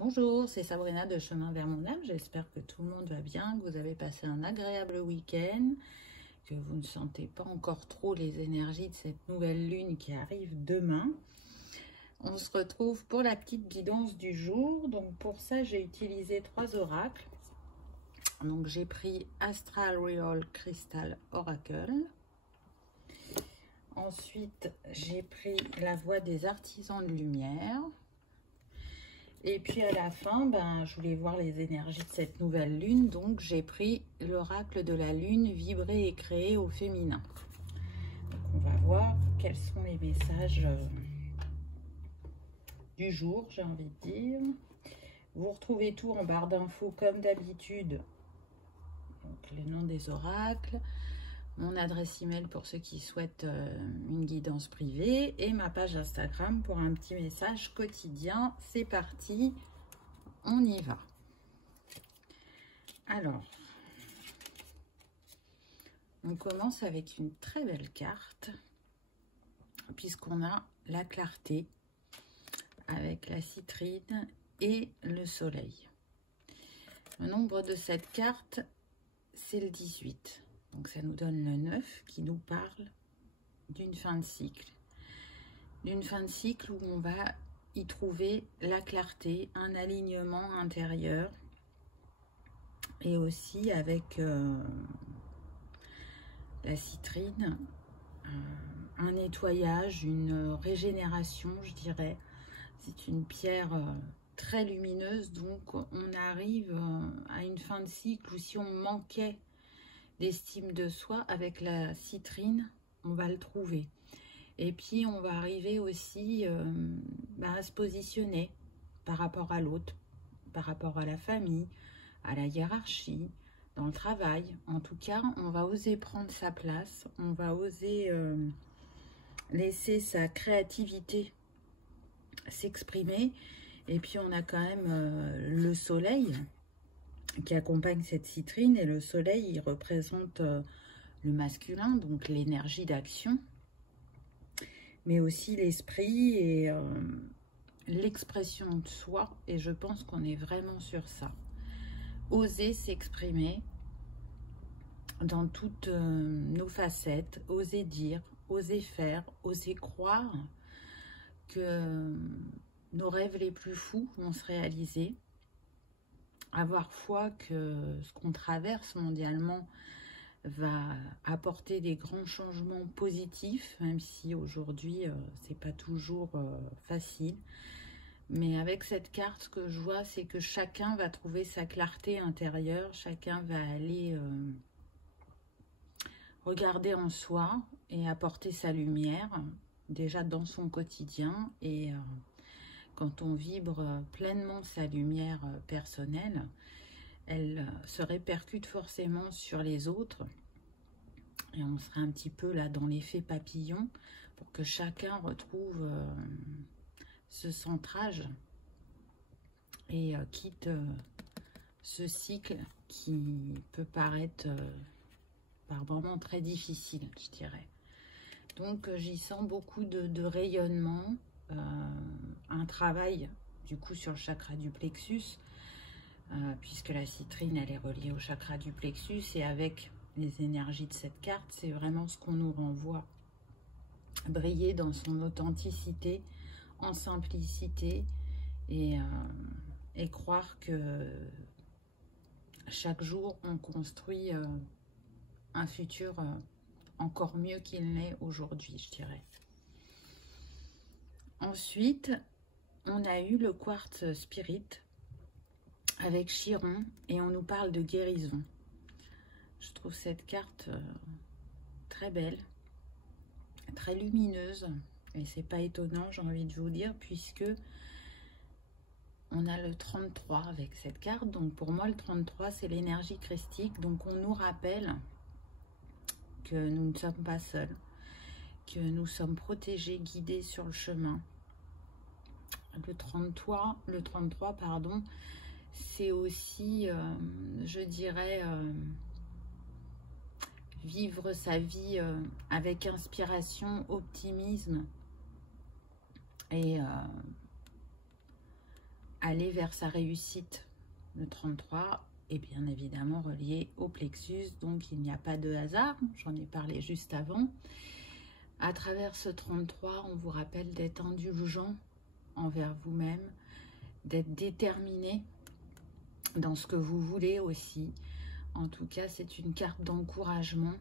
Bonjour, c'est Sabrina de Chemin vers mon âme. J'espère que tout le monde va bien, que vous avez passé un agréable week-end, que vous ne sentez pas encore trop les énergies de cette nouvelle lune qui arrive demain. On se retrouve pour la petite guidance du jour. Donc pour ça, j'ai utilisé 3 oracles. Donc j'ai pris Astral Real Crystal Oracle. Ensuite, j'ai pris la voix des artisans de lumière. Et puis à la fin, je voulais voir les énergies de cette nouvelle lune. Donc j'ai pris l'oracle de la lune, vibrer et créer au féminin. Donc on va voir quels sont les messages du jour, j'ai envie de dire. Vous retrouvez tout en barre d'infos comme d'habitude. Donc le nom des oracles, mon adresse email pour ceux qui souhaitent une guidance privée et ma page Instagram pour un petit message quotidien. C'est parti, on y va. Alors, on commence avec une très belle carte puisqu'on a la clarté avec la citrine et le soleil. Le nombre de cette carte, c'est le 18. Donc ça nous donne le 9 qui nous parle d'une fin de cycle. D'une fin de cycle où on va y trouver la clarté, un alignement intérieur et aussi avec la citrine, un nettoyage, une régénération, je dirais. C'est une pierre très lumineuse, donc on arrive à une fin de cycle où si on manquait d'estime de soi, avec la citrine, on va le trouver. Et puis, on va arriver aussi à se positionner par rapport à l'autre, par rapport à la famille, à la hiérarchie, dans le travail. En tout cas, on va oser prendre sa place, on va oser laisser sa créativité s'exprimer. Et puis, on a quand même le soleil qui accompagne cette citrine, et le soleil il représente le masculin, donc l'énergie d'action, mais aussi l'esprit et l'expression de soi, et je pense qu'on est vraiment sur ça. Oser s'exprimer dans toutes nos facettes, oser dire, oser faire, oser croire que nos rêves les plus fous vont se réaliser, avoir foi que ce qu'on traverse mondialement va apporter des grands changements positifs, même si aujourd'hui c'est pas toujours facile. Mais avec cette carte, ce que je vois, c'est que chacun va trouver sa clarté intérieure, chacun va aller regarder en soi et apporter sa lumière déjà dans son quotidien. Et quand on vibre pleinement sa lumière personnelle, elle se répercute forcément sur les autres. Et on sera un petit peu là dans l'effet papillon pour que chacun retrouve ce centrage et quitte ce cycle qui peut paraître par moments très difficile, je dirais. Donc j'y sens beaucoup de rayonnement, un travail du coup sur le chakra du plexus, puisque la citrine elle est reliée au chakra du plexus, et avec les énergies de cette carte, c'est vraiment ce qu'on nous renvoie. Briller dans son authenticité, en simplicité, et croire que chaque jour on construit un futur encore mieux qu'il n'est aujourd'hui, je dirais. Ensuite, on a eu le quartz spirit avec Chiron, et on nous parle de guérison. Je trouve cette carte très belle, très lumineuse, et c'est pas étonnant, j'ai envie de vous dire, puisque on a le 33 avec cette carte. Donc pour moi, le 33, c'est l'énergie christique. Donc on nous rappelle que nous ne sommes pas seuls, que nous sommes protégés, guidés sur le chemin. Le 33, pardon, c'est aussi, je dirais, vivre sa vie avec inspiration, optimisme et aller vers sa réussite. Le 33 est bien évidemment relié au plexus, donc il n'y a pas de hasard, j'en ai parlé juste avant. À travers ce 33, on vous rappelle d'être indulgent envers vous-même, d'être déterminé dans ce que vous voulez aussi. En tout cas, c'est une carte d'encouragement,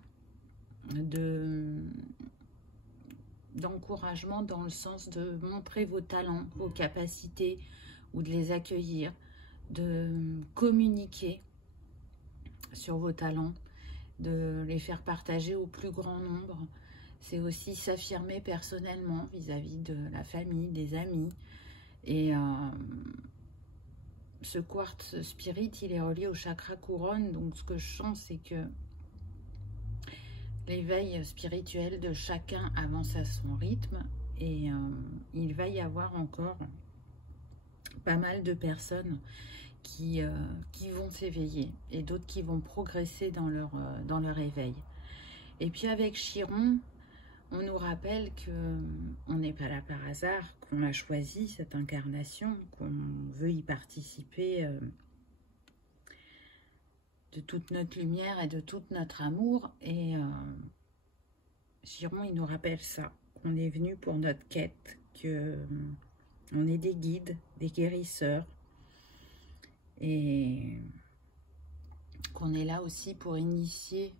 d'encouragement dans le sens de montrer vos talents, vos capacités, ou de les accueillir, de communiquer sur vos talents, de les faire partager au plus grand nombre. C'est aussi s'affirmer personnellement vis-à-vis de la famille, des amis. Et ce quartz spirit, il est relié au chakra couronne. Donc ce que je sens, c'est que l'éveil spirituel de chacun avance à son rythme. Et il va y avoir encore pas mal de personnes qui vont s'éveiller et d'autres qui vont progresser dans leur éveil. Et puis avec Chiron, on nous rappelle qu'on n'est pas là par hasard, qu'on a choisi cette incarnation, qu'on veut y participer de toute notre lumière et de tout notre amour. Et Chiron, il nous rappelle ça, qu'on est venu pour notre quête, qu'on est des guides, des guérisseurs, et qu'on est là aussi pour initier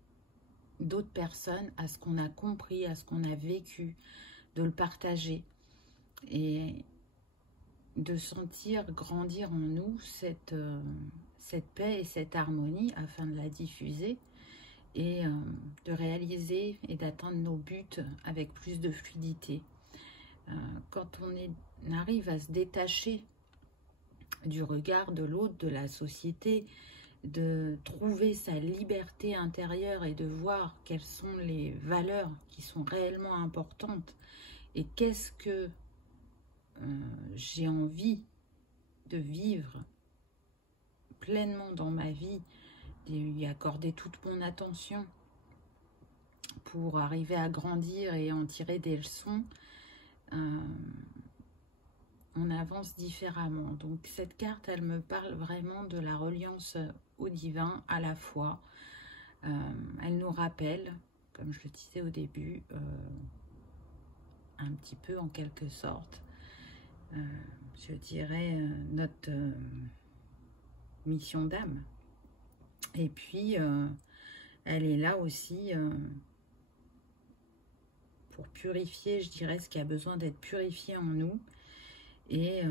d'autres personnes à ce qu'on a compris, à ce qu'on a vécu, de le partager et de sentir grandir en nous cette paix et cette harmonie afin de la diffuser et de réaliser et d'atteindre nos buts avec plus de fluidité. Quand on arrive à se détacher du regard de l'autre, de la société, de trouver sa liberté intérieure et de voir quelles sont les valeurs qui sont réellement importantes et qu'est-ce que j'ai envie de vivre pleinement dans ma vie, y accorder toute mon attention pour arriver à grandir et en tirer des leçons, on avance différemment. Donc cette carte, elle me parle vraiment de la reliance au divin à la fois. Elle nous rappelle, comme je le disais au début, un petit peu en quelque sorte, je dirais notre mission d'âme. Et puis, elle est là aussi pour purifier, je dirais, ce qui a besoin d'être purifié en nous. Et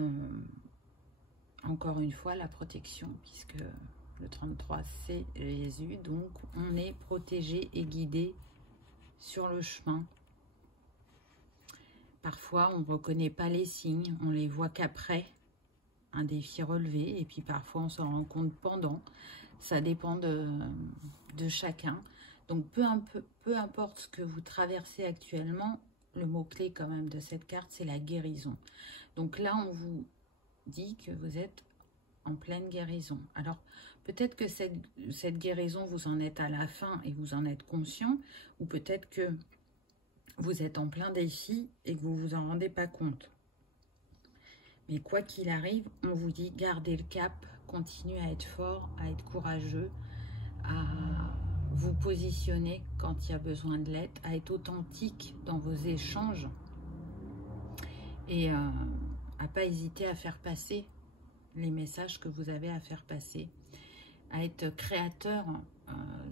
encore une fois, la protection, puisque le 33, c'est Jésus. Donc, on est protégé et guidé sur le chemin. Parfois, on ne reconnaît pas les signes, on les voit qu'après un défi relevé. Et puis, parfois, on s'en rend compte pendant. Ça dépend de chacun. Donc, peu importe ce que vous traversez actuellement, le mot-clé quand même de cette carte, c'est la guérison. Donc là, on vous dit que vous êtes en pleine guérison. Alors, peut-être que cette guérison, vous en êtes à la fin et vous en êtes conscient, ou peut-être que vous êtes en plein défi et que vous ne vous en rendez pas compte. Mais quoi qu'il arrive, on vous dit, gardez le cap, continuez à être fort, à être courageux, à vous positionner quand il y a besoin de l'être, à être authentique dans vos échanges et à ne pas hésiter à faire passer les messages que vous avez à faire passer, à être créateur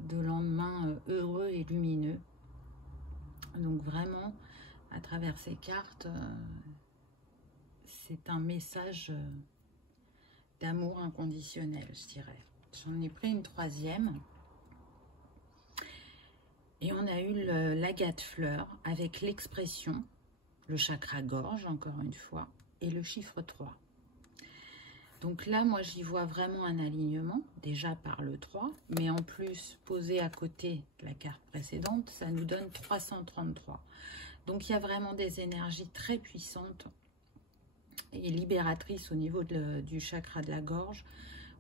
de lendemains heureux et lumineux. Donc vraiment, à travers ces cartes, c'est un message d'amour inconditionnel, je dirais. J'en ai pris une troisième. Et on a eu l'agate fleur avec l'expression, le chakra gorge, encore une fois, et le chiffre 3. Donc là, moi, j'y vois vraiment un alignement, déjà par le 3, mais en plus, posé à côté de la carte précédente, ça nous donne 333. Donc, il y a vraiment des énergies très puissantes et libératrices au niveau du chakra de la gorge,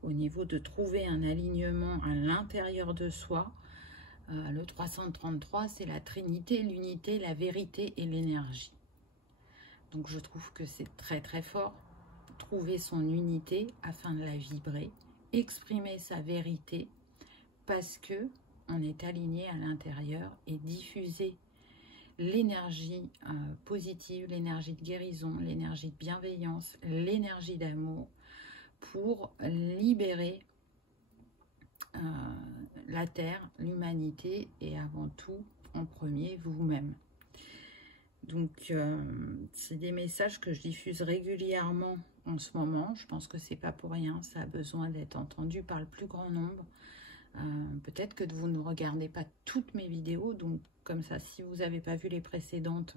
au niveau de trouver un alignement à l'intérieur de soi. Le 333, c'est la trinité, l'unité, la vérité et l'énergie. Donc, je trouve que c'est très, très fort. trouver son unité afin de la vibrer, exprimer sa vérité parce que on est aligné à l'intérieur et diffuser l'énergie positive, l'énergie de guérison, l'énergie de bienveillance, l'énergie d'amour pour libérer la Terre, l'humanité et avant tout, en premier, vous-même. Donc, c'est des messages que je diffuse régulièrement en ce moment. Je pense que c'est pas pour rien, ça a besoin d'être entendu par le plus grand nombre. Peut-être que vous ne regardez pas toutes mes vidéos, donc comme ça, si vous n'avez pas vu les précédentes,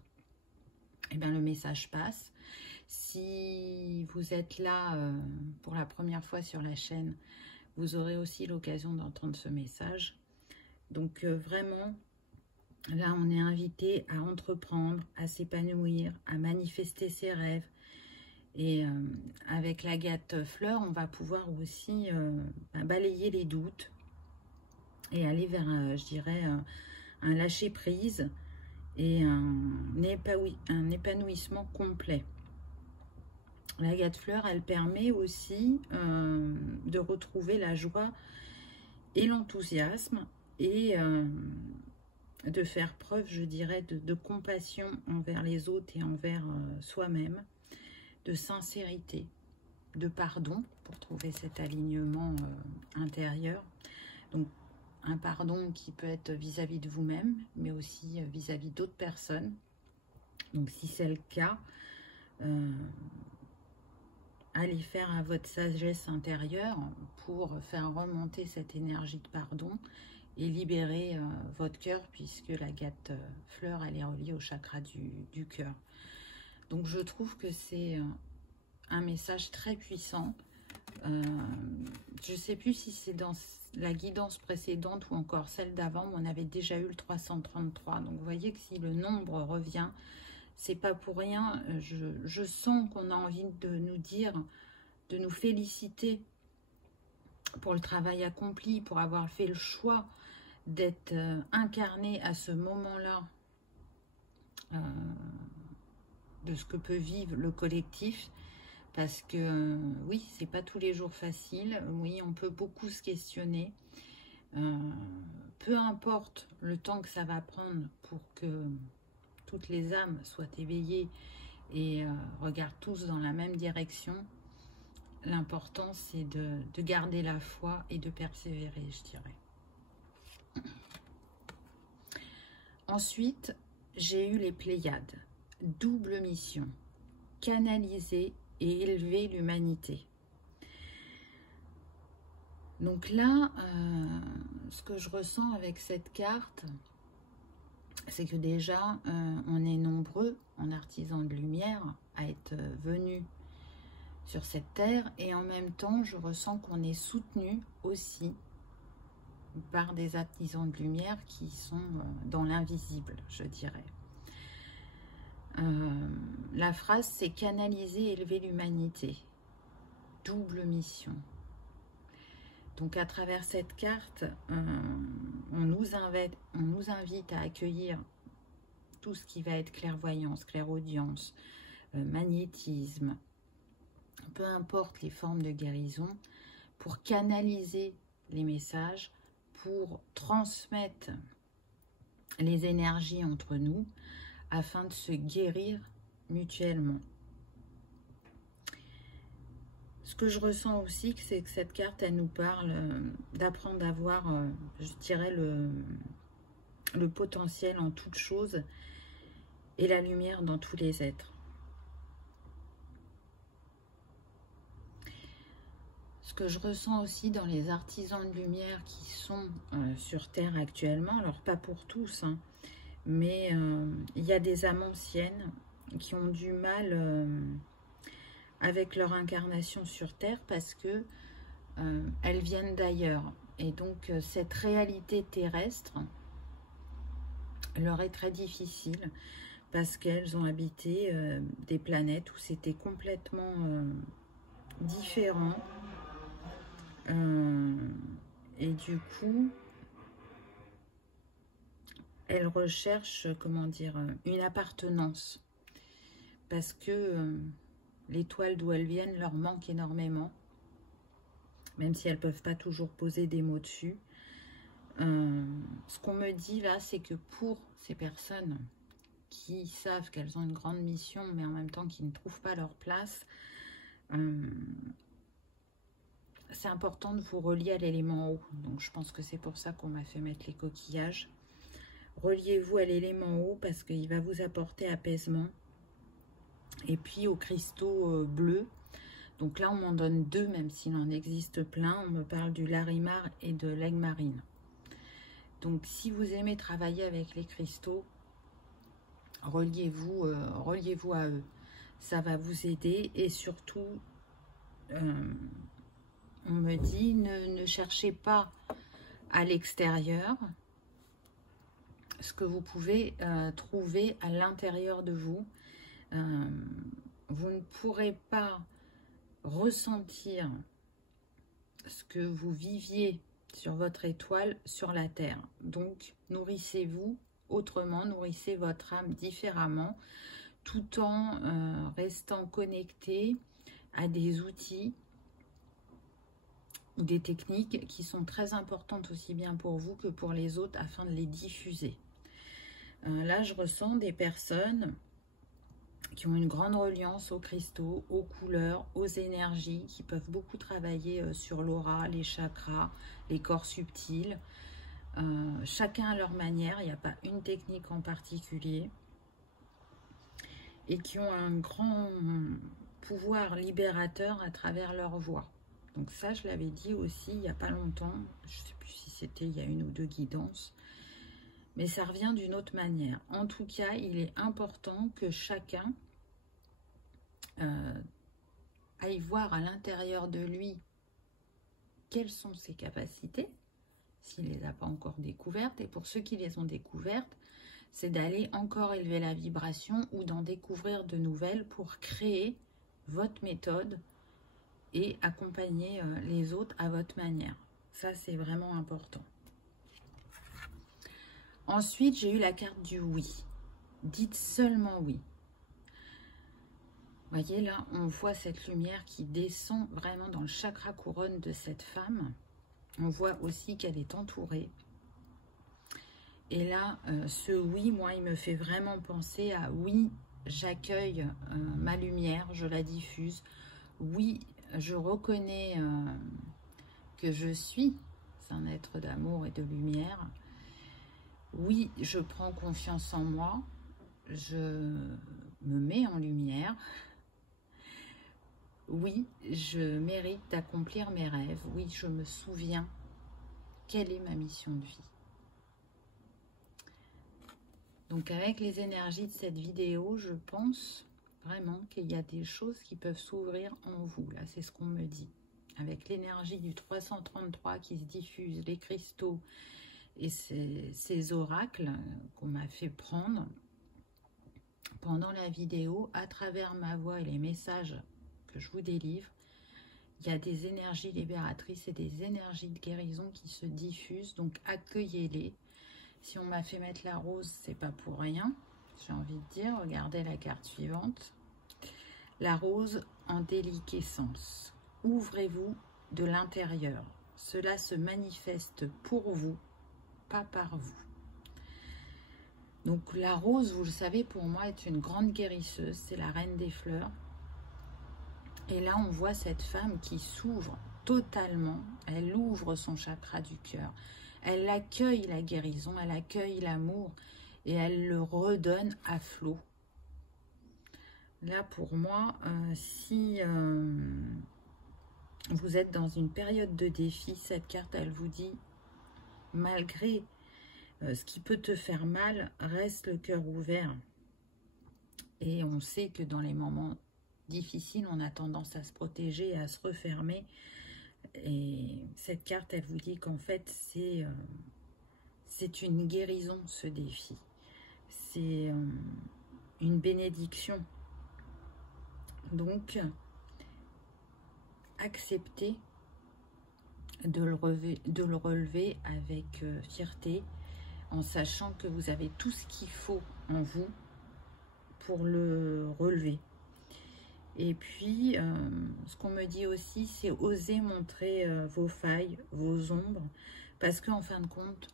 eh bien, le message passe. Si vous êtes là pour la première fois sur la chaîne, vous aurez aussi l'occasion d'entendre ce message. Donc vraiment, là, on est invité à entreprendre, à s'épanouir, à manifester ses rêves. Et avec l'agate fleur, on va pouvoir aussi balayer les doutes et aller vers, je dirais, un lâcher-prise et un épanouissement complet. L'agate fleur, elle permet aussi de retrouver la joie et l'enthousiasme et de faire preuve, je dirais, de compassion envers les autres et envers soi-même, de sincérité, de pardon pour trouver cet alignement intérieur. Donc, un pardon qui peut être vis-à-vis de vous-même, mais aussi vis-à-vis d'autres personnes. Donc, si c'est le cas, allez faire à votre sagesse intérieure pour faire remonter cette énergie de pardon et libérer votre cœur, puisque l'agate fleur, elle est reliée au chakra du cœur. Donc, je trouve que c'est un message très puissant. Je ne sais plus si c'est dans la guidance précédente ou encore celle d'avant, mais on avait déjà eu le 333. Donc, vous voyez que si le nombre revient, c'est pas pour rien. Je sens qu'on a envie de nous dire, de nous féliciter pour le travail accompli, pour avoir fait le choix d'être incarné à ce moment-là de ce que peut vivre le collectif. Parce que oui, c'est pas tous les jours facile. Oui, on peut beaucoup se questionner. Peu importe le temps que ça va prendre pour que toutes les âmes soient éveillées et regardent tous dans la même direction. L'important, c'est de garder la foi et de persévérer, je dirais. Ensuite, j'ai eu les Pléiades. Double mission. Canaliser et élever l'humanité. Donc là, ce que je ressens avec cette carte, c'est que déjà, on est nombreux en artisans de lumière à être venus sur cette terre, et en même temps, je ressens qu'on est soutenu aussi par des artisans de lumière qui sont dans l'invisible, je dirais. La phrase, c'est canaliser et élever l'humanité. Double mission. Donc, à travers cette carte, on nous invite à accueillir tout ce qui va être clairvoyance, clairaudience, magnétisme, peu importe les formes de guérison, pour canaliser les messages, pour transmettre les énergies entre nous, afin de se guérir mutuellement. Ce que je ressens aussi, c'est que cette carte, elle nous parle d'apprendre à voir, je dirais, le potentiel en toute chose et la lumière dans tous les êtres. Ce que je ressens aussi dans les artisans de lumière qui sont sur Terre actuellement, alors pas pour tous, hein, mais il y a des âmes anciennes qui ont du mal avec leur incarnation sur Terre parce que elles viennent d'ailleurs. Et donc cette réalité terrestre leur est très difficile parce qu'elles ont habité des planètes où c'était complètement différent. Et du coup, elles recherchent, comment dire, une appartenance. Parce que l'étoile d'où elles viennent leur manque énormément, même si elles ne peuvent pas toujours poser des mots dessus. Ce qu'on me dit là, c'est que pour ces personnes qui savent qu'elles ont une grande mission, mais en même temps qui ne trouvent pas leur place, c'est important de vous relier à l'élément eau. Donc je pense que c'est pour ça qu'on m'a fait mettre les coquillages. Reliez-vous à l'élément eau parce qu'il va vous apporter apaisement. Et puis aux cristaux bleus. Donc là, on m'en donne 2, même s'il en existe plein. On me parle du larimar et de l'aigle marine. Donc si vous aimez travailler avec les cristaux, reliez-vous à eux. Ça va vous aider. Et surtout, on me dit, ne cherchez pas à l'extérieur ce que vous pouvez trouver à l'intérieur de vous. Vous ne pourrez pas ressentir ce que vous viviez sur votre étoile sur la Terre. Donc, nourrissez-vous autrement, nourrissez votre âme différemment, tout en restant connecté à des outils ou des techniques qui sont très importantes aussi bien pour vous que pour les autres afin de les diffuser. Là, je ressens des personnes qui ont une grande reliance aux cristaux, aux couleurs, aux énergies, qui peuvent beaucoup travailler sur l'aura, les chakras, les corps subtils. Chacun à leur manière, il n'y a pas une technique en particulier. Et qui ont un grand pouvoir libérateur à travers leur voix. Donc ça, je l'avais dit aussi il n'y a pas longtemps. Je ne sais plus si c'était il y a 1 ou 2 guidances. Mais ça revient d'une autre manière. En tout cas, il est important que chacun aille voir à l'intérieur de lui quelles sont ses capacités, s'il ne les a pas encore découvertes. Et pour ceux qui les ont découvertes, c'est d'aller encore élever la vibration ou d'en découvrir de nouvelles pour créer votre méthode et accompagner les autres à votre manière. Ça, c'est vraiment important. Ensuite, j'ai eu la carte du oui. Dites seulement oui. Vous voyez là, on voit cette lumière qui descend vraiment dans le chakra couronne de cette femme. On voit aussi qu'elle est entourée. Et là, ce oui, moi, il me fait vraiment penser à oui, j'accueille ma lumière, je la diffuse. Oui, je reconnais que je suis un être d'amour et de lumière. Oui, je prends confiance en moi, je me mets en lumière. Oui, je mérite d'accomplir mes rêves. Oui, je me souviens quelle est ma mission de vie. Donc avec les énergies de cette vidéo, je pense vraiment qu'il y a des choses qui peuvent s'ouvrir en vous. Là, c'est ce qu'on me dit. Avec l'énergie du 333 qui se diffuse, les cristaux et ces oracles qu'on m'a fait prendre pendant la vidéo, à travers ma voix et les messages que je vous délivre, il y a des énergies libératrices et des énergies de guérison qui se diffusent. Donc accueillez-les. Si on m'a fait mettre la rose, c'est pas pour rien. J'ai envie de dire, regardez la carte suivante. La rose en déliquescence. Ouvrez-vous de l'intérieur. Cela se manifeste pour vous, pas par vous. Donc la rose, vous le savez, pour moi, est une grande guérisseuse. C'est la reine des fleurs. Et là, on voit cette femme qui s'ouvre totalement. Elle ouvre son chakra du cœur. Elle accueille la guérison, elle accueille l'amour et elle le redonne à flot. Là, pour moi, si vous êtes dans une période de défi, cette carte, elle vous dit, malgré ce qui peut te faire mal, reste le cœur ouvert. Et on sait que dans les moments difficiles, on a tendance à se protéger et à se refermer. Et cette carte, elle vous dit qu'en fait, c'est une guérison, ce défi. C'est une bénédiction. Donc, acceptez de le relever avec fierté, en sachant que vous avez tout ce qu'il faut en vous pour le relever. Et puis, ce qu'on me dit aussi, c'est oser montrer vos failles, vos ombres, parce qu'en fin de compte,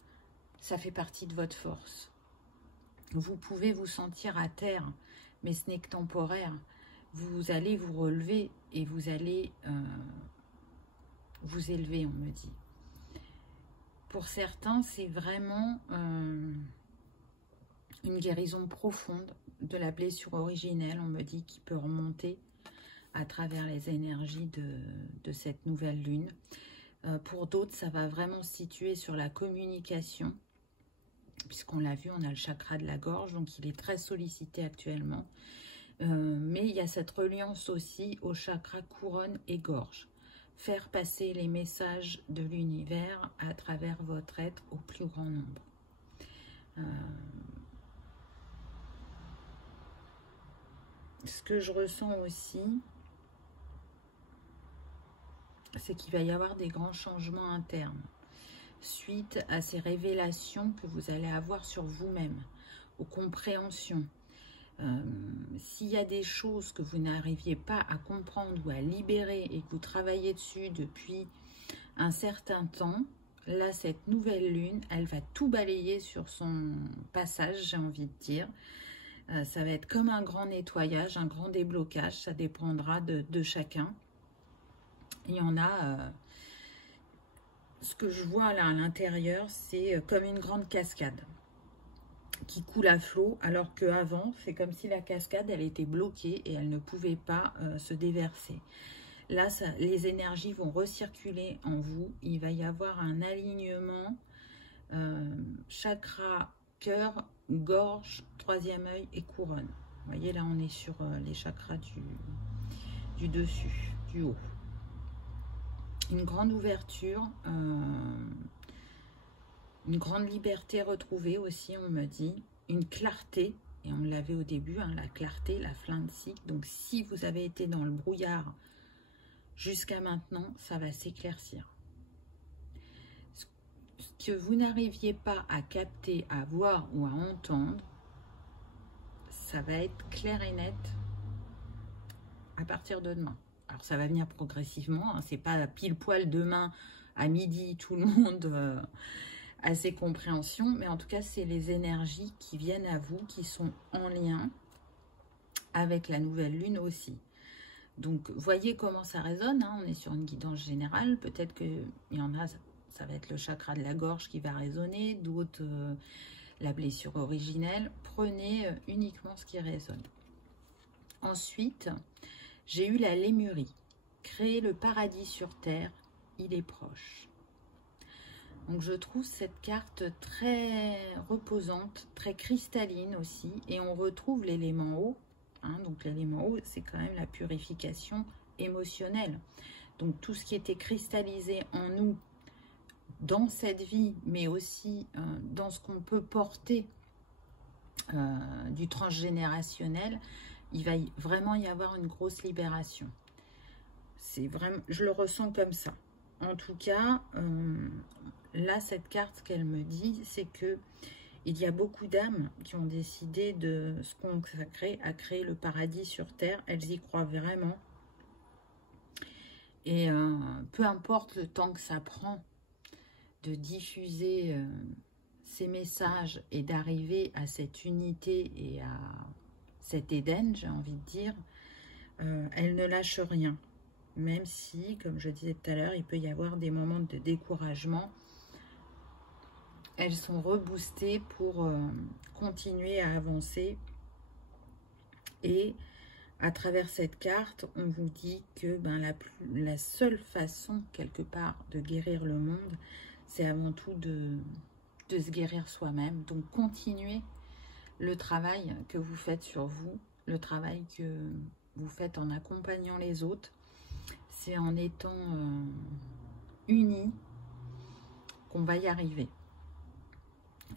ça fait partie de votre force. Vous pouvez vous sentir à terre, mais ce n'est que temporaire. Vous allez vous relever et vous allez vous élever, on me dit. Pour certains, c'est vraiment une guérison profonde de la blessure originelle, on me dit, qui peut remonter à travers les énergies de cette nouvelle lune. Pour d'autres, ça va vraiment se situer sur la communication, puisqu'on l'a vu, on a le chakra de la gorge, donc il est très sollicité actuellement. Mais il y a cette reliance aussi au chakra couronne et gorge. Faire passer les messages de l'univers à travers votre être au plus grand nombre. Ce que je ressens aussi, c'est qu'il va y avoir des grands changements internes suite à ces révélations que vous allez avoir sur vous-même, aux compréhensions. S'il y a des choses que vous n'arriviez pas à comprendre ou à libérer et que vous travaillez dessus depuis un certain temps, là, cette nouvelle lune, elle va tout balayer sur son passage, j'ai envie de dire. Ça va être comme un grand nettoyage, un grand déblocage, ça dépendra de chacun. Il y en a, ce que je vois là à l'intérieur, c'est comme une grande cascade qui coule à flot, alors qu'avant, c'est comme si la cascade, elle était bloquée et elle ne pouvait pas se déverser. Là, les énergies vont recirculer en vous. Il va y avoir un alignement chakra, cœur, gorge, troisième œil et couronne. Vous voyez, là, on est sur les chakras du dessus, du haut. Une grande ouverture, une grande liberté retrouvée aussi, on me dit. Une clarté, et on l'avait au début, hein, la clarté, la fin de cycle. Donc, si vous avez été dans le brouillard jusqu'à maintenant, ça va s'éclaircir. Ce que vous n'arriviez pas à capter, à voir ou à entendre, ça va être clair et net à partir de demain. Alors, ça va venir progressivement, hein, c'est pas pile poil demain à midi, tout le monde a ses compréhensions, mais en tout cas, c'est les énergies qui viennent à vous, qui sont en lien avec la nouvelle lune aussi. Donc, voyez comment ça résonne, hein, on est sur une guidance générale, peut-être qu'il y en a, ça va être le chakra de la gorge qui va résonner, d'autres, la blessure originelle. Prenez uniquement ce qui résonne. Ensuite, j'ai eu la Lémurie. Créer le paradis sur terre, il est proche. Donc je trouve cette carte très reposante, très cristalline aussi. Et on retrouve l'élément eau. Hein, donc l'élément eau, c'est quand même la purification émotionnelle. Donc tout ce qui était cristallisé en nous, dans cette vie, mais aussi dans ce qu'on peut porter du transgénérationnel, il va vraiment y avoir une grosse libération. C'est vraiment, je le ressens comme ça. En tout cas, là, cette carte, ce qu'elle me dit, c'est que il y a beaucoup d'âmes qui ont décidé de se consacrer à créer le paradis sur Terre. Elles y croient vraiment. Et peu importe le temps que ça prend de diffuser ces messages et d'arriver à cette unité et à cet Éden, j'ai envie de dire, elles ne lâchent rien. Même si, comme je disais tout à l'heure, il peut y avoir des moments de découragement. Elles sont reboostées pour continuer à avancer. Et à travers cette carte, on vous dit que la seule façon, quelque part, de guérir le monde, c'est avant tout de se guérir soi-même. Donc, continuez le travail que vous faites sur vous, le travail que vous faites en accompagnant les autres. C'est en étant unis qu'on va y arriver.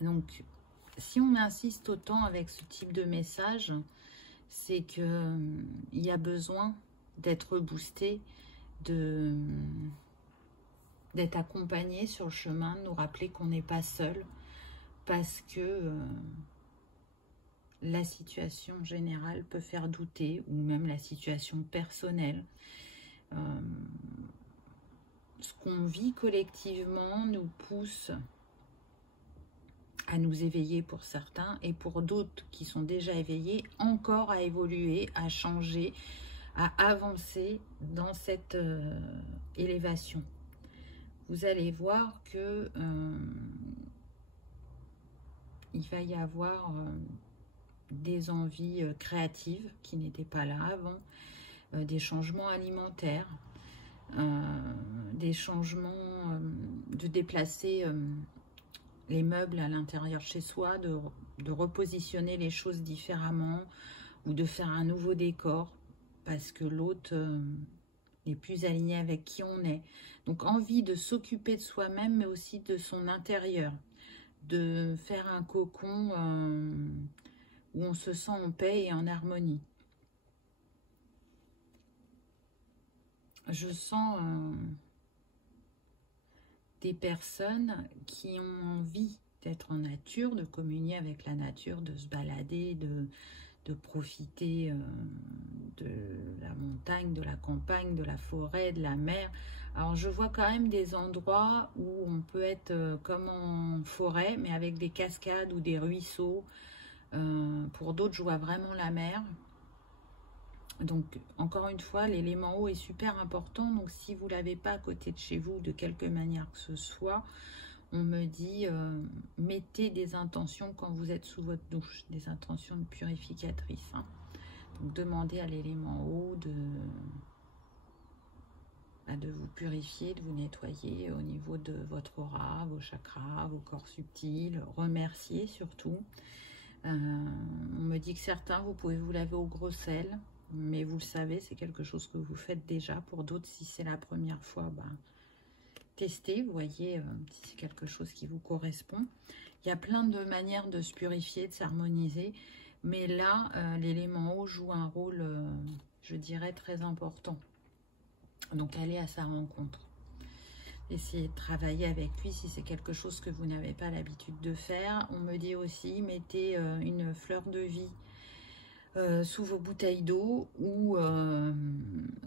Donc, si on insiste autant avec ce type de message, c'est que il y a besoin d'être boosté, d'être accompagné sur le chemin, de nous rappeler qu'on n'est pas seul, parce que la situation générale peut faire douter, ou même la situation personnelle. Ce qu'on vit collectivement nous pousse à nous éveiller pour certains, et pour d'autres qui sont déjà éveillés, encore à évoluer, à changer, à avancer dans cette élévation. Vous allez voir que il va y avoir des envies créatives qui n'étaient pas là avant, des changements alimentaires, des changements de déplacer les meubles à l'intérieur chez soi, de repositionner les choses différemment, ou de faire un nouveau décor parce que l'autre n'est plus aligné avec qui on est. Donc envie de s'occuper de soi-même, mais aussi de son intérieur, de faire un cocon où on se sent en paix et en harmonie. Je sens des personnes qui ont envie d'être en nature, de communier avec la nature, de se balader, de profiter de la montagne, de la campagne, de la forêt, de la mer. Alors je vois quand même des endroits où on peut être comme en forêt, mais avec des cascades ou des ruisseaux. Pour d'autres, je vois vraiment la mer. Donc, encore une fois, l'élément eau est super important. Donc, si vous ne l'avez pas à côté de chez vous, de quelque manière que ce soit, on me dit, mettez des intentions quand vous êtes sous votre douche, des intentions purificatrices. Hein. Donc, demandez à l'élément eau de vous purifier, de vous nettoyer au niveau de votre aura, vos chakras, vos corps subtils. Remerciez surtout. On me dit que certains, vous pouvez vous laver au gros sel. Mais vous le savez, c'est quelque chose que vous faites déjà. Pour d'autres, si c'est la première fois, testez, voyez si c'est quelque chose qui vous correspond. Il y a plein de manières de se purifier, de s'harmoniser. Mais là, l'élément eau joue un rôle, je dirais, très important. Donc, allez à sa rencontre. Essayez de travailler avec lui si c'est quelque chose que vous n'avez pas l'habitude de faire. On me dit aussi, mettez une fleur de vie sous vos bouteilles d'eau, ou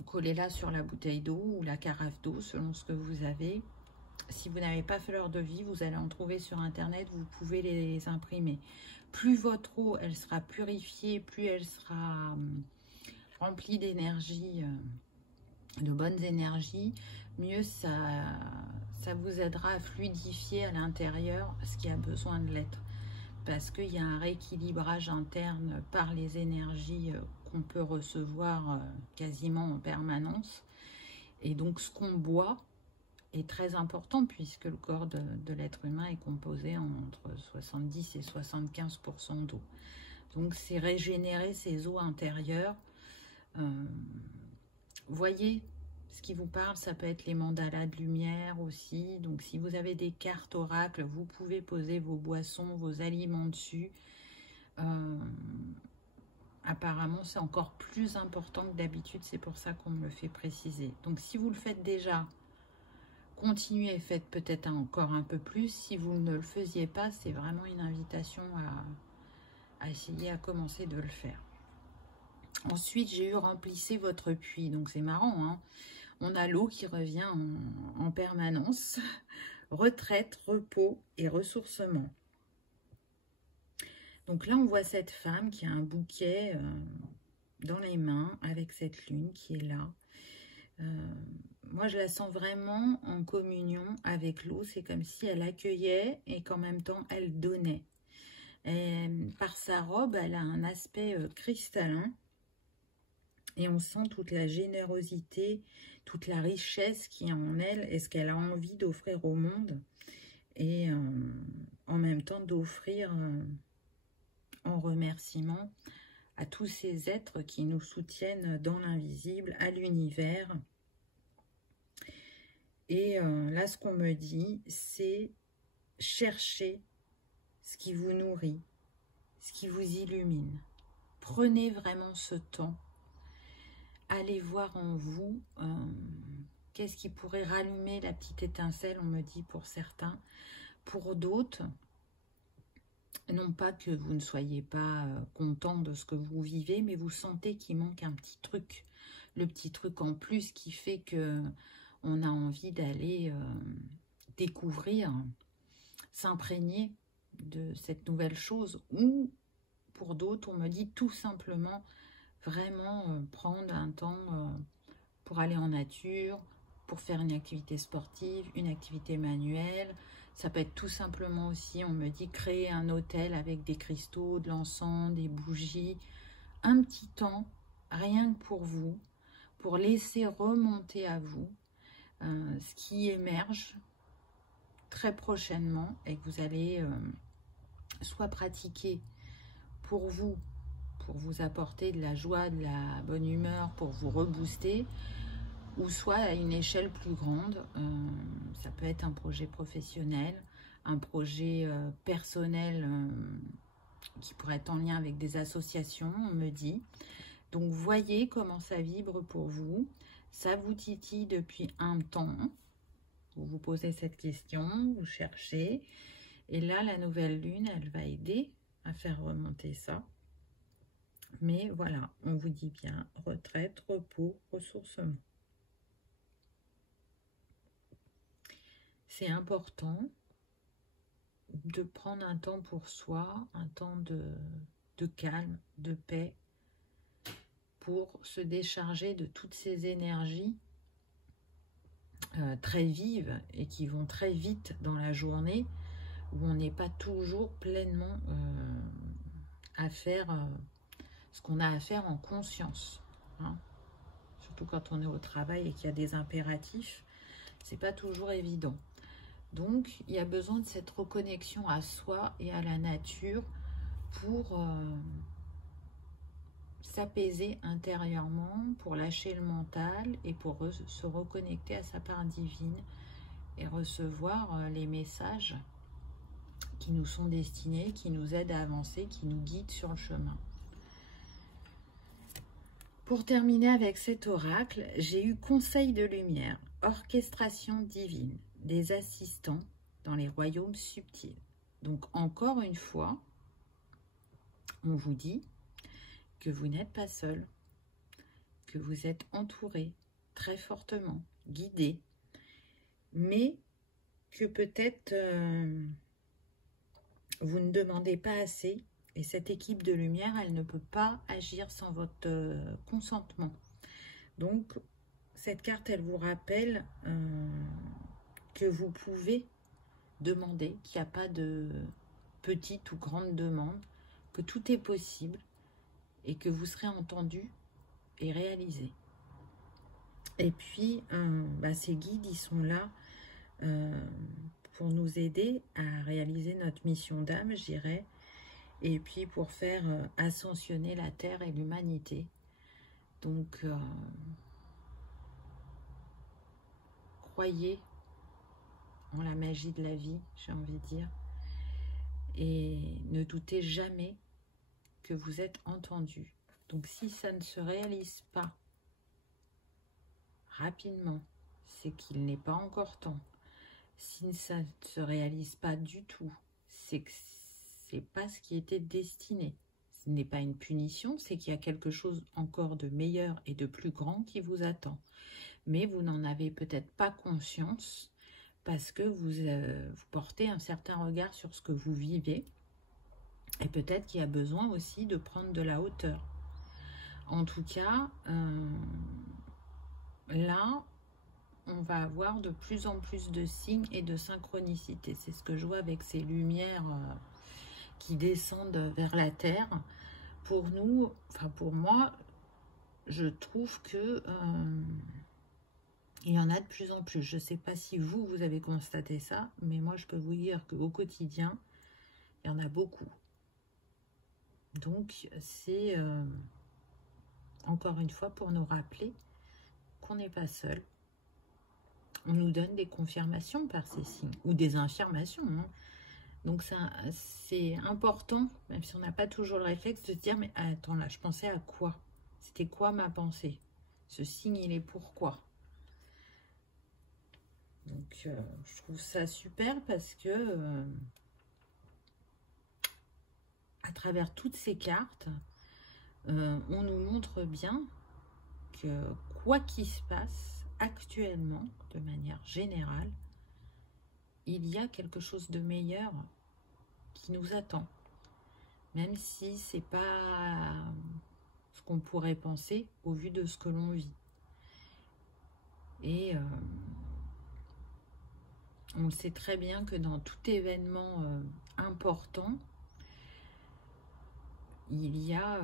collez-la sur la bouteille d'eau ou la carafe d'eau selon ce que vous avez. Si vous n'avez pas fleur de vie, vous allez en trouver sur internet, vous pouvez les imprimer. Plus votre eau elle sera purifiée, plus elle sera remplie d'énergie, de bonnes énergies, mieux ça vous aidera à fluidifier à l'intérieur ce qui a besoin de l'être. Parce qu'il y a un rééquilibrage interne par les énergies qu'on peut recevoir quasiment en permanence. Et donc, ce qu'on boit est très important, puisque le corps de l'être humain est composé entre 70 et 75% d'eau. Donc, c'est régénérer ces eaux intérieures. Voyez ce qui vous parle, ça peut être les mandalas de lumière aussi. Donc, si vous avez des cartes oracles, vous pouvez poser vos boissons, vos aliments dessus. Apparemment, c'est encore plus important que d'habitude. C'est pour ça qu'on me le fait préciser. Donc, si vous le faites déjà, continuez et faites peut-être encore un peu plus. Si vous ne le faisiez pas, c'est vraiment une invitation à essayer à commencer de le faire. Ensuite, j'ai eu remplissez votre puits. Donc, c'est marrant, hein. On a l'eau qui revient en permanence. Retraite, repos et ressourcement. Donc là, on voit cette femme qui a un bouquet dans les mains avec cette lune qui est là. Moi, je la sens vraiment en communion avec l'eau. C'est comme si elle accueillait et qu'en même temps, elle donnait. Et par sa robe, elle a un aspect cristallin. Et on sent toute la générosité, toute la richesse qui est en elle et ce qu'elle a envie d'offrir au monde. Et en même temps d'offrir en remerciement à tous ces êtres qui nous soutiennent dans l'invisible, à l'univers. Et là, ce qu'on me dit, c'est chercher ce qui vous nourrit, ce qui vous illumine. Prenez vraiment ce temps. Allez voir en vous qu'est-ce qui pourrait rallumer la petite étincelle, on me dit pour certains. Pour d'autres, Non pas que vous ne soyez pas content de ce que vous vivez, mais vous sentez qu'il manque un petit truc. Le petit truc en plus qui fait que on a envie d'aller découvrir, s'imprégner de cette nouvelle chose. Ou pour d'autres, on me dit tout simplement vraiment prendre un temps pour aller en nature, pour faire une activité sportive, une activité manuelle. Ça peut être tout simplement aussi, on me dit, créer un hôtel avec des cristaux, de l'encens, des bougies. Un petit temps, rien que pour laisser remonter à vous ce qui émerge très prochainement et que vous allez soit pratiquer pour vous apporter de la joie, de la bonne humeur, pour vous rebooster, ou soit à une échelle plus grande. Ça peut être un projet professionnel, un projet personnel qui pourrait être en lien avec des associations, on me dit. Donc, voyez comment ça vibre pour vous. Ça vous titille depuis un temps. Vous vous posez cette question, vous cherchez. Et là, la nouvelle lune, elle va aider à faire remonter ça. Mais voilà, on vous dit bien retraite, repos, ressourcement. C'est important de prendre un temps pour soi, un temps de calme, de paix, pour se décharger de toutes ces énergies très vives et qui vont très vite dans la journée, où on n'est pas toujours pleinement à faire ce qu'on a à faire en conscience. Hein. Surtout quand on est au travail et qu'il y a des impératifs, c'est pas toujours évident. Donc, il y a besoin de cette reconnexion à soi et à la nature pour s'apaiser intérieurement, pour lâcher le mental et pour se reconnecter à sa part divine et recevoir les messages qui nous sont destinés, qui nous aident à avancer, qui nous guident sur le chemin. Pour terminer avec cet oracle, j'ai eu conseil de lumière, orchestration divine, des assistants dans les royaumes subtils. Donc encore une fois, on vous dit que vous n'êtes pas seul, que vous êtes entouré très fortement, guidé, mais que peut-être vous ne demandez pas assez. Et cette équipe de lumière, elle ne peut pas agir sans votre consentement. Donc, cette carte, elle vous rappelle que vous pouvez demander, qu'il n'y a pas de petite ou grande demande, que tout est possible et que vous serez entendu et réalisé. Et puis, ces guides, ils sont là pour nous aider à réaliser notre mission d'âme, je dirais, et puis pour faire ascensionner la Terre et l'humanité. Donc, croyez en la magie de la vie, j'ai envie de dire, et ne doutez jamais que vous êtes entendu. Donc, si ça ne se réalise pas rapidement, c'est qu'il n'est pas encore temps. Si ça ne se réalise pas du tout, c'est que c'est pas ce qui était destiné. Ce n'est pas une punition, c'est qu'il y a quelque chose encore de meilleur et de plus grand qui vous attend. Mais vous n'en avez peut-être pas conscience parce que vous portez un certain regard sur ce que vous vivez. Et peut-être qu'il y a besoin aussi de prendre de la hauteur. En tout cas, là, on va avoir de plus en plus de signes et de synchronicité. C'est ce que je vois avec ces lumières qui descendent vers la Terre. Pour nous, enfin pour moi, je trouve que il y en a de plus en plus. Je ne sais pas si vous avez constaté ça, mais moi je peux vous dire qu'au quotidien, il y en a beaucoup. Donc c'est encore une fois pour nous rappeler qu'on n'est pas seul. On nous donne des confirmations par ces signes, ou des affirmations. Hein. Donc c'est important, même si on n'a pas toujours le réflexe, de se dire, mais attends là, je pensais à quoi? C'était quoi ma pensée? Ce signe, il est pourquoi? Donc je trouve ça super parce que à travers toutes ces cartes, on nous montre bien que quoi qu'il se passe actuellement, de manière générale, il y a quelque chose de meilleur qui nous attend. Même si c'est pas ce qu'on pourrait penser au vu de ce que l'on vit. Et on le sait très bien que dans tout événement important, il y a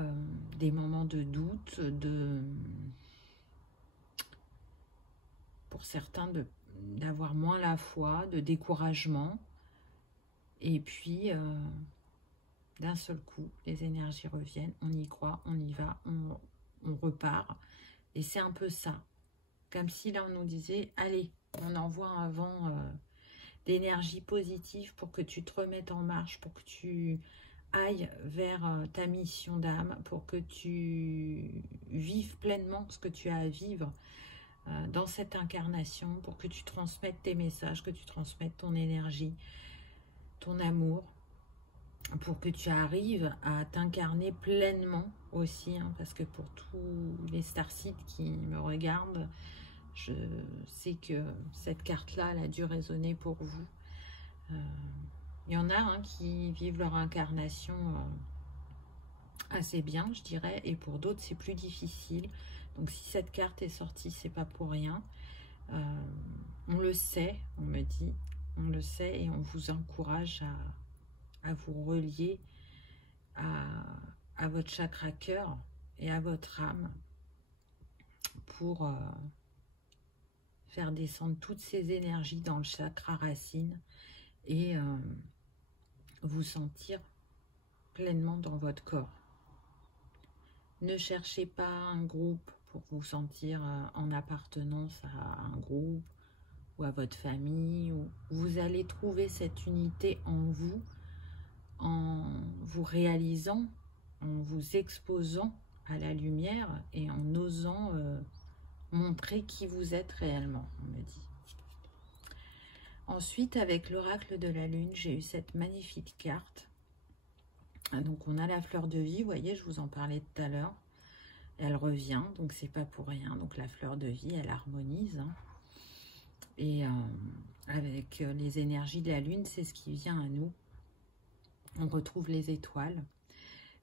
des moments de doute, pour certains d'avoir moins la foi, de découragement. Et puis, d'un seul coup, les énergies reviennent, on y croit, on y va, on repart. Et c'est un peu ça. Comme si là, on nous disait, allez, on envoie un vent d'énergie positive pour que tu te remettes en marche, pour que tu ailles vers ta mission d'âme, pour que tu vives pleinement ce que tu as à vivre dans cette incarnation, pour que tu transmettes tes messages, que tu transmettes ton énergie, ton amour, pour que tu arrives à t'incarner pleinement aussi, hein, parce que pour tous les starseeds qui me regardent, je sais que cette carte-là, elle a dû résonner pour vous. Il y en a qui vivent leur incarnation assez bien, je dirais, et pour d'autres, c'est plus difficile. Donc, si cette carte est sortie, c'est pas pour rien. On le sait, on me dit, on le sait, et on vous encourage à vous relier à votre chakra cœur et à votre âme pour faire descendre toutes ces énergies dans le chakra racine et vous sentir pleinement dans votre corps. Ne cherchez pas un groupe pour vous sentir en appartenance à un groupe ou à votre famille. Vous allez trouver cette unité en vous réalisant, en vous exposant à la lumière et en osant montrer qui vous êtes réellement, on me dit. Ensuite, avec l'oracle de la lune, j'ai eu cette magnifique carte. Donc, on a la fleur de vie, vous voyez, je vous en parlais tout à l'heure. Elle revient, donc c'est pas pour rien. Donc, la fleur de vie, elle harmonise. Hein. Et avec les énergies de la lune, c'est ce qui vient à nous. On retrouve les étoiles.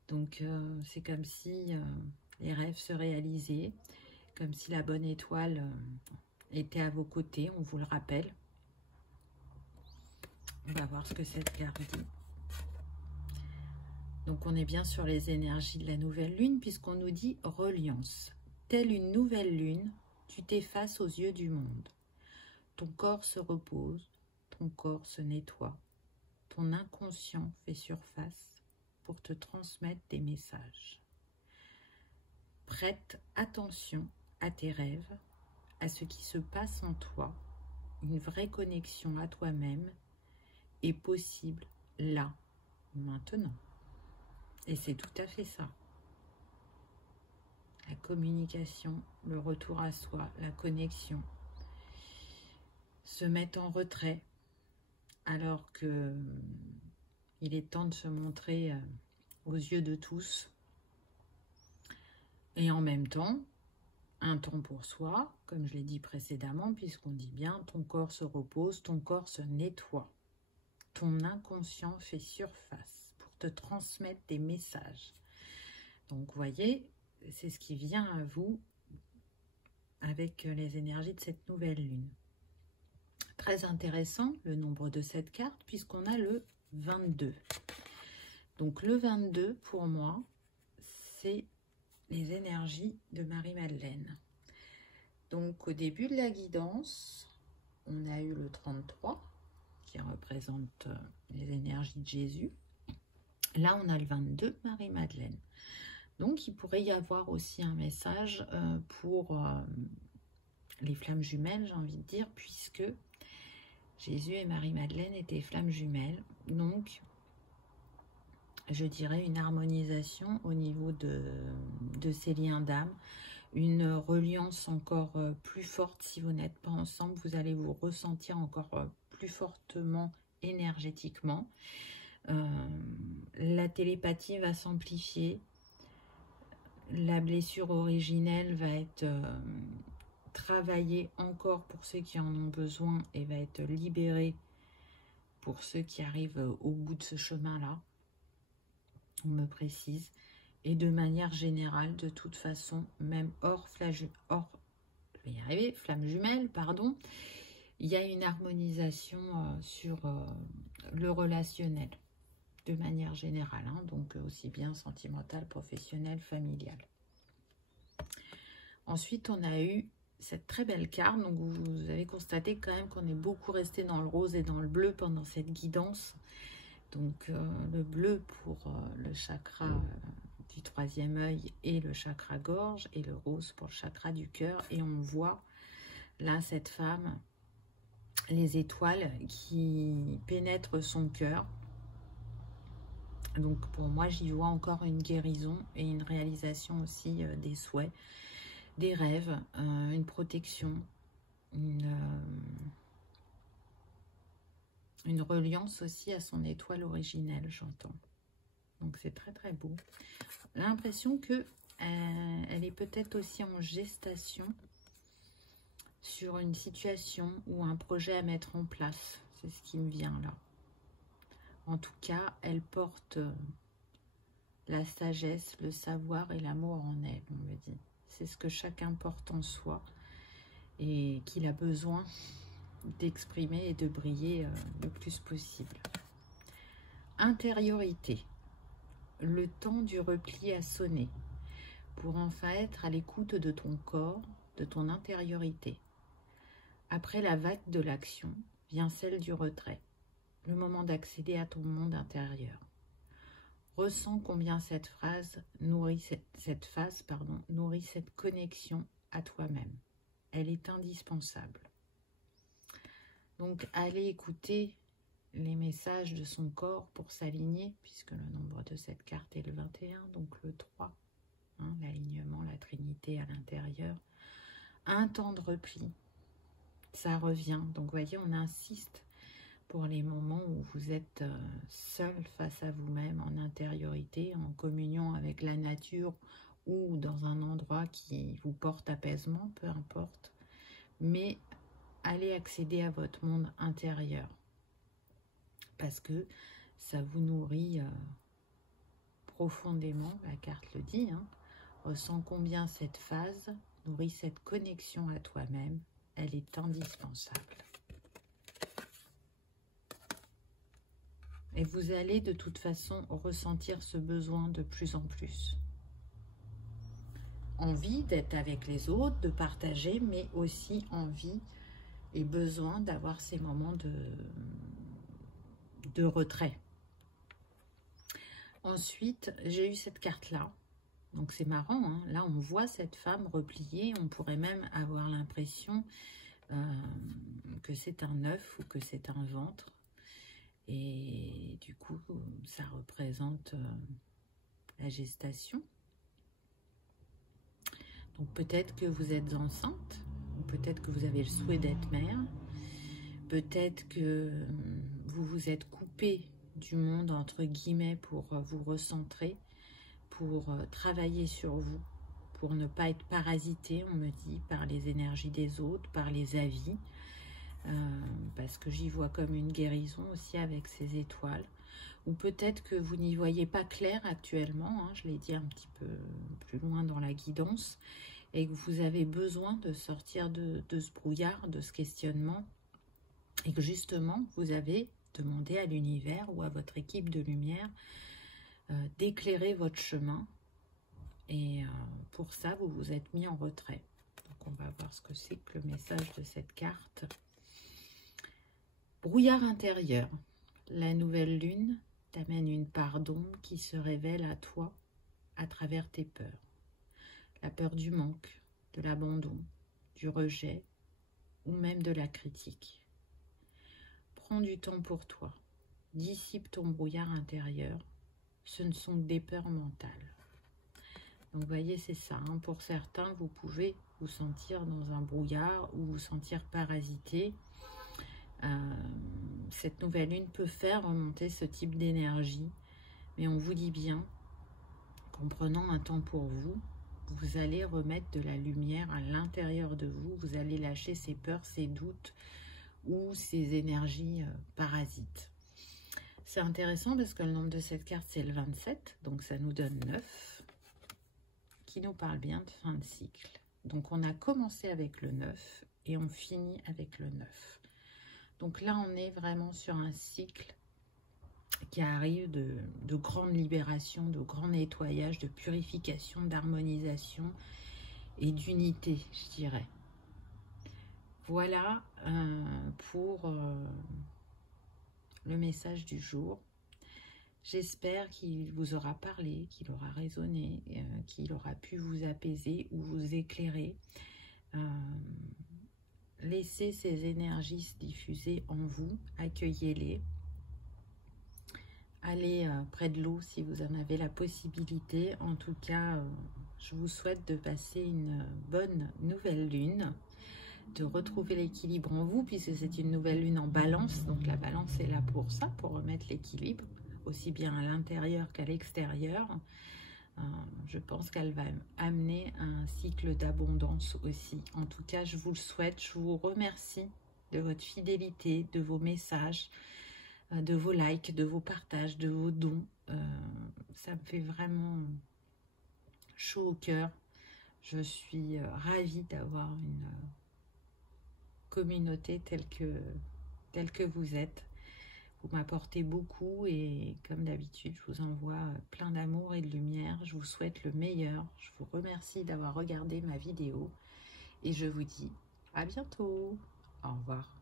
Donc, c'est comme si les rêves se réalisaient, comme si la bonne étoile était à vos côtés, on vous le rappelle. On va voir ce que cette carte dit. Donc, on est bien sur les énergies de la nouvelle lune, puisqu'on nous dit reliance. Telle une nouvelle lune, tu t'effaces aux yeux du monde. Ton corps se repose, ton corps se nettoie. Ton inconscient fait surface pour te transmettre des messages. Prête attention à tes rêves, à ce qui se passe en toi. Une vraie connexion à toi-même est possible là, maintenant. Et c'est tout à fait ça. La communication, le retour à soi, la connexion. Se mettre en retrait alors que il est temps de se montrer aux yeux de tous. Et en même temps, un temps pour soi, comme je l'ai dit précédemment, puisqu'on dit bien, ton corps se repose, ton corps se nettoie. Ton inconscient fait surface pour te transmettre des messages. Donc, vous voyez, c'est ce qui vient à vous avec les énergies de cette nouvelle lune. Très intéressant, le nombre de cette carte, puisqu'on a le 22. Donc, le 22, pour moi, c'est les énergies de Marie-Madeleine. Donc, au début de la guidance, on a eu le 33, qui représente les énergies de Jésus. Là, on a le 22, Marie-Madeleine. Donc, il pourrait y avoir aussi un message pour les flammes jumelles, j'ai envie de dire, puisque Jésus et Marie-Madeleine étaient flammes jumelles. Donc, je dirais une harmonisation au niveau de ces liens d'âme, une reliance encore plus forte. Si vous n'êtes pas ensemble, vous allez vous ressentir encore plus fortement énergétiquement. La télépathie va s'amplifier. La blessure originelle va être travaillée encore pour ceux qui en ont besoin et va être libérée pour ceux qui arrivent au bout de ce chemin-là. On me précise. Et de manière générale, de toute façon, même hors je vais y arriver, flamme jumelle, pardon, il y a une harmonisation sur le relationnel, de manière générale, hein, donc aussi bien sentimental, professionnel, familial. Ensuite, on a eu cette très belle carte, donc vous avez constaté quand même qu'on est beaucoup resté dans le rose et dans le bleu pendant cette guidance. Donc le bleu pour le chakra du troisième œil et le chakra gorge, et le rose pour le chakra du cœur. Et on voit là cette femme, les étoiles qui pénètrent son cœur. Donc pour moi, j'y vois encore une guérison et une réalisation aussi des souhaits, des rêves, une protection, une reliance aussi à son étoile originelle, j'entends. Donc c'est très très beau. L'impression que elle est peut-être aussi en gestation sur une situation ou un projet à mettre en place. C'est ce qui me vient là. En tout cas, elle porte la sagesse, le savoir et l'amour en elle, on me dit. C'est ce que chacun porte en soi et qu'il a besoin d'exprimer et de briller le plus possible. Intériorité. Le temps du repli a sonné pour enfin être à l'écoute de ton corps, de ton intériorité. Après la vague de l'action vient celle du retrait, le moment d'accéder à ton monde intérieur. Ressens combien cette phase nourrit cette connexion à toi-même. Elle est indispensable. Donc, allez écouter les messages de son corps pour s'aligner, puisque le nombre de cette carte est le 21, donc le 3, hein, l'alignement, la Trinité à l'intérieur. Un temps de repli, ça revient. Donc, vous voyez, on insiste pour les moments où vous êtes seul face à vous-même, en intériorité, en communion avec la nature ou dans un endroit qui vous porte apaisement, peu importe. Mais allez accéder à votre monde intérieur parce que ça vous nourrit profondément, la carte le dit, hein. Ressens combien cette phase nourrit cette connexion à toi-même, elle est indispensable. Et vous allez de toute façon ressentir ce besoin de plus en plus. Envie d'être avec les autres, de partager, mais aussi envie et besoin d'avoir ces moments de retrait. Ensuite, j'ai eu cette carte-là. Donc c'est marrant, hein. Là on voit cette femme repliée. On pourrait même avoir l'impression que c'est un œuf ou que c'est un ventre. Et du coup, ça représente la gestation. Donc peut-être que vous êtes enceinte, ou peut-être que vous avez le souhait d'être mère, peut-être que vous vous êtes coupé du monde, entre guillemets, pour vous recentrer, pour travailler sur vous, pour ne pas être parasité, on me dit, par les énergies des autres, par les avis, parce que j'y vois comme une guérison aussi avec ces étoiles. Ou peut-être que vous n'y voyez pas clair actuellement, hein, je l'ai dit un petit peu plus loin dans la guidance, et que vous avez besoin de sortir de ce brouillard, de ce questionnement, et que justement vous avez demandé à l'univers ou à votre équipe de lumière d'éclairer votre chemin, et pour ça vous vous êtes mis en retrait. Donc on va voir ce que c'est que le message de cette carte. Brouillard intérieur, la nouvelle lune t'amène une part d'ombre qui se révèle à toi à travers tes peurs. La peur du manque, de l'abandon, du rejet ou même de la critique. Prends du temps pour toi, dissipe ton brouillard intérieur, ce ne sont que des peurs mentales. Donc vous voyez, c'est ça, hein. Pour certains, vous pouvez vous sentir dans un brouillard ou vous sentir parasité. cette nouvelle lune peut faire remonter ce type d'énergie. Mais on vous dit bien qu'en prenant un temps pour vous, vous allez remettre de la lumière à l'intérieur de vous. Vous allez lâcher ces peurs, ces doutes ou ces énergies parasites. C'est intéressant parce que le nombre de cette carte, c'est le 27. Donc, ça nous donne 9, qui nous parle bien de fin de cycle. Donc, on a commencé avec le 9 et on finit avec le 9. Donc là, on est vraiment sur un cycle qui arrive de grande libération, de grand nettoyage, de purification, d'harmonisation et d'unité, je dirais. Voilà pour le message du jour. J'espère qu'il vous aura parlé, qu'il aura résonné, qu'il aura pu vous apaiser ou vous éclairer. Laissez ces énergies se diffuser en vous, accueillez-les. Allez près de l'eau si vous en avez la possibilité. En tout cas, je vous souhaite de passer une bonne nouvelle lune, de retrouver l'équilibre en vous, puisque c'est une nouvelle lune en balance. Donc la balance est là pour ça, pour remettre l'équilibre, aussi bien à l'intérieur qu'à l'extérieur. Je pense qu'elle va amener un cycle d'abondance aussi. En tout cas, je vous le souhaite. Je vous remercie de votre fidélité, de vos messages, de vos likes, de vos partages, de vos dons. Ça me fait vraiment chaud au cœur. Je suis ravie d'avoir une communauté telle que vous êtes. Vous m'apportez beaucoup et comme d'habitude, je vous envoie plein d'amour et de lumière. Je vous souhaite le meilleur. Je vous remercie d'avoir regardé ma vidéo et je vous dis à bientôt. Au revoir.